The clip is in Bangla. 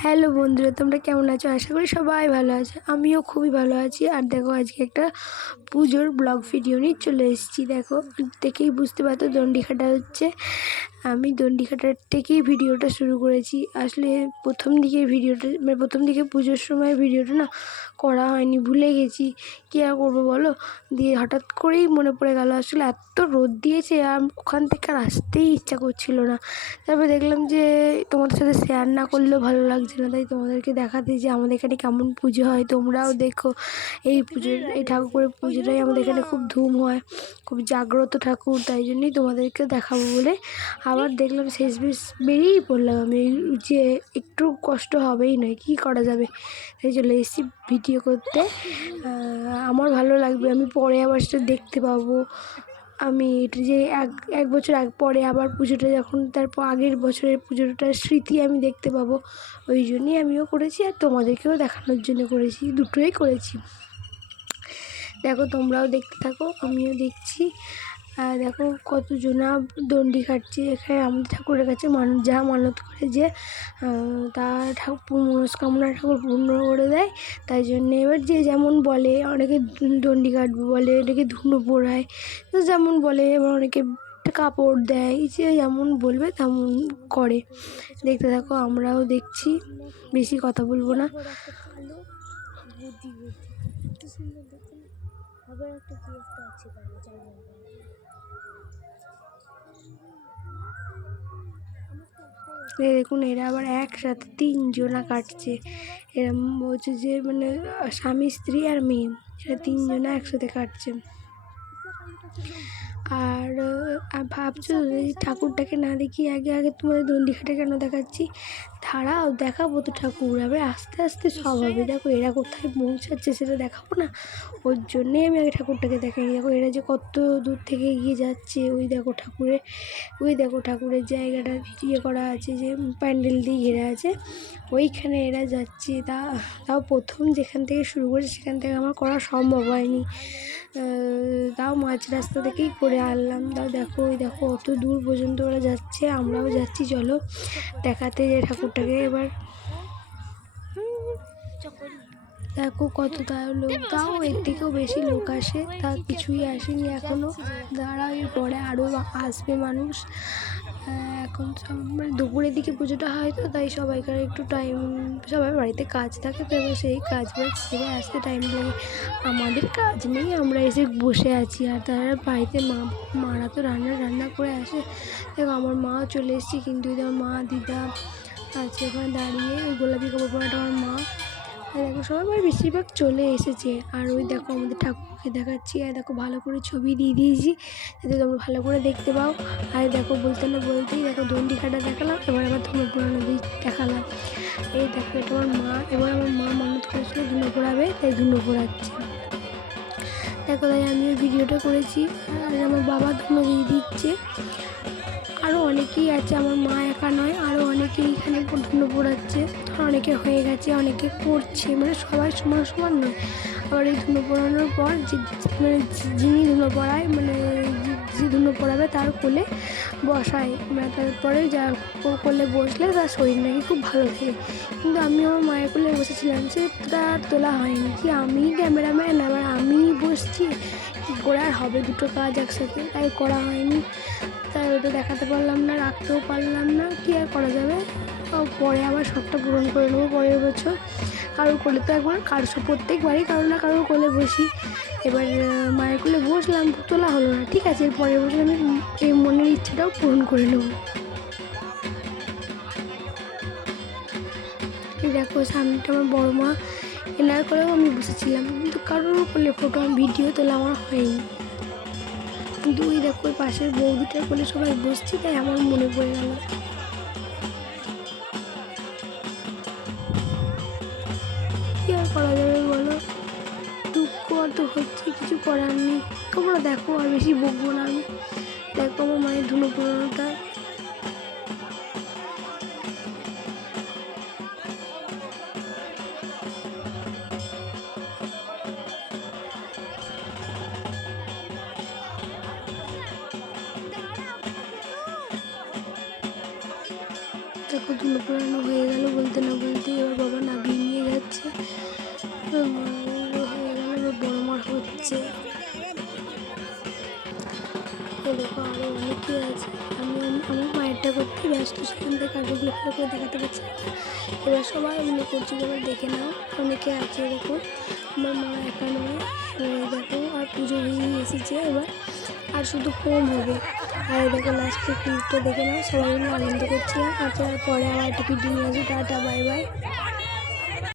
হ্যালো বন্ধুরা, তোমরা কেমন আছো? আশা করি সবাই ভালো আছে। আমিও খুবই ভালো আছি। আর দেখো, আজকে একটা পুজোর ব্লগ ভিডিও নিয়ে চলে এসেছি। দেখো, দেখেই বুঝতে পারতো দণ্ডি খাটা হচ্ছে। আমি দণ্ডি খাটার থেকেই ভিডিওটা শুরু করেছি। আসলে প্রথম দিকে পুজোর সময় ভিডিওটা না করা হয়নি, ভুলে গেছি। কী আর করবো বলো। দিয়ে হঠাৎ করেই মনে পড়ে গেল। আসলে এত রোদ দিয়েছে আর ওখান থেকে আর আসতেই ইচ্ছা করছিল না। তারপর দেখলাম যে তোমাদের সাথে শেয়ার না করলেও ভালো লাগছে না, তাই তোমাদেরকে দেখাতে যে আমাদের এখানে কেমন পুজো হয়। তোমরাও দেখো। এই ঠাকুরের পুজোটাই আমাদের এখানে খুব ধুম হয়, খুব জাগ্রত ঠাকুর। তাই জন্যই তোমাদেরকে দেখাবো বলে আবার দেখলাম শেষ বেরিয়েই পড়লাম আমি, যে একটু কষ্ট হবেই নয়, কী করা যাবে। তাই চলে এসেছি ভিডিও করতে। আমার ভালো লাগবে, আমি পরে আবার সেটা দেখতে পাবো। আমি এটা যে এক বছর পরে আবার পুজোটা, যখন তারপর আগের বছরের পুজোটার স্মৃতি আমি দেখতে পাবো। ওই জন্যই আমিও করেছি আর তোমাদেরকেও দেখানোর জন্য করেছি, দুটোই করেছি। দেখো, তোমরাও দেখতে থাকো, আমিও দেখছি। আর দেখো কতজনা দণ্ডি খাটছে এখানে আমাদের ঠাকুরের কাছে। যা মানত করে যে তার মনস্কামনা ঠাকুর পূর্ণ করে দেয়। তাই জন্যে এবার যে যেমন বলে, অনেকে দণ্ডি কাটবে বলে, অনেকে ধুনো পোড়ায়, তো যেমন বলে। এবার অনেকে কাপড় দেয়, যে যেমন বলবে তেমন করে। দেখতে থাকো, আমরাও দেখছি, বেশি কথা বলবো না। দেখুন, এরা আবার একসাথে 3 জনা কাটছে। এরম বলছে যে মানে স্বামী স্ত্রী আর মেয়ে, এরা 3 জনা একসাথে কাটছে। আর ভাবছো এই ঠাকুরটাকে না দেখিয়ে আগে তোমাদের দণ্ডি খাটা কেন দেখাচ্ছি? দাঁড়াও, দেখাবো তো ঠাকুর, আবার আস্তে আস্তে সব হবে। দেখো এরা কোথায় পৌঁছাচ্ছে সেটা দেখাবো না? ওর জন্যেই আমি আগে ঠাকুরটাকে দেখাই। দেখো এরা যে কত দূর থেকে এগিয়ে যাচ্ছে। ওই দেখো ঠাকুরের জায়গাটা করা আছে, যে প্যান্ডেল দিয়ে ঘেরা আছে, ওইখানে এরা যাচ্ছে। তাও প্রথম যেখান থেকে শুরু করেছে সেখান থেকে আমার করা সম্ভব হয়নি। তাও মাঝ রাস্তা থেকেই করে আনলাম। দেখো অত দূর পর্যন্ত ওরা যাচ্ছে, আমরাও যাচ্ছি। চলো দেখাতে যে ঠাকুরটাকে। এবার দেখো কত লোক, তাও এর থেকেও বেশি লোক আসে। তা কিছুই আসেনি এখনও, দাঁড়াও এর পরে আরও আসবে মানুষ। এখন সব মানে দুপুরের দিকে পুজোটা হয়, তো তাই সবাইকার একটু টাইম, সবাই বাড়িতে কাজ থাকে, তো সেই কাজ বাজ সেরে আসতে টাইম লাগে। আমাদের কাজ নেই, আমরা এসে বসে আছি। আর তারা বাড়িতে মারা তো রান্না করে আসে। দেখো আমার মাও চলে এসেছি, কিন্তু আমার মা দিদা আছে ওখানে দাঁড়িয়ে, ওই গোলাপি কাপড় পরাটা আমার মা। দেখো সবাই বেশিরভাগ চলে এসেছে। আর ওই দেখো আমাদের ঠাকুরকে দেখাচ্ছি। আর দেখো ভালো করে ছবি দিয়ে দিয়েছি যাতে তোমরা ভালো করে দেখতে পাও। আর দেখো বলতে না বলতেই দেখো দণ্ডি খাটা দেখালাম, এবার আবার ধুনো পোড়ানো দেখালাম। এই দেখো এটা আমার মা, এবার আমার মা মানত করেছিল ধুনো পোড়াবে, তাই ধুনো পোড়াচ্ছে। দেখো তাই আমি ওই ভিডিওটা করেছি। আর আমার বাবা ধুনো দিয়ে দিচ্ছে। আরও অনেকেই আছে, আমার মা একা নয়, আরও অনেকেই এখানে ধুনো পোড়াচ্ছে। অনেকে হয়ে গেছে, অনেকে করছে, মানে সবাই সমান নয়। আবার এই ধুনো পোড়ানোর পর মানে যিনি ধুনো পোড়ায়, মানে যে ধুনো পোড়াবে তার কোলে বসায়, মানে তারপরে যা কোলে বসলে তার শরীর নাকি খুব ভালো থাকে। কিন্তু আমি আমার মায়ের কোলে বসেছিলাম, সেটা আর তোলা হয়নি। কি আমি ক্যামেরাম্যান, আবার আমি বসছি, কী করে আর হবে দুটো কাজ একসাথে, তাই করা হয়নি। তাই ওটা দেখাতে পারলাম না, রাখতেও পারলাম না, কী আর করা যাবে। পরে আবার সবটা পূরণ করে নেবো পরের বছর। কারোর কোলে তো একবার প্রত্যেকবারই কারোর না কারোর কোলে বসি। এবার মায়ের কোলে বসলাম, তোলা হলো না, ঠিক আছে, পরের বছর আমি এই মনের ইচ্ছাটাও পূরণ করে নেব। দেখো সামনেটা আমার বড় মা, এনার কোলেও আমি বসেছিলাম, কিন্তু কারোর কোলে ভিডিও তোলা আমার হয়নি। কিন্তু ওই দেখো ওই পাশের বৌদিটার কোলে সবাই বসছি, তাই আমার মনে পড়ে গেল। কী আর করা যাবে বলো, দুঃখ অত হচ্ছে, কিছু করার নেই। তোমরা দেখো, আর বেশি বকবো না আমি। দেখো আমার মায়ের ধুনো পোড়ানোটা। দেখো ধুলো পোড়ানো হয়ে গেল বলতে না বলতে। দেখো আরও অনেকেই আছে। আমি মায়েরটা করতে ব্যস্ত, সেখান থেকে কাজগুলো ভালো করে দেখাতে পারছি না। এবার সবাই ওগুলো করছি, এবার দেখে নাও অনেকে আছে এরকম, আমার মা একা নয়। দেখো আর পুজো হয়ে এসেছে, এবার আর শুধু হোম হবে। আর দেখো লাস্টে ক্লিপটা দেখে নাও, সবাই মিলে আনন্দ করছিলাম। আচ্ছা পরে আবার একটা ভিডিও নিয়ে আসি, টাটা বাই বাই।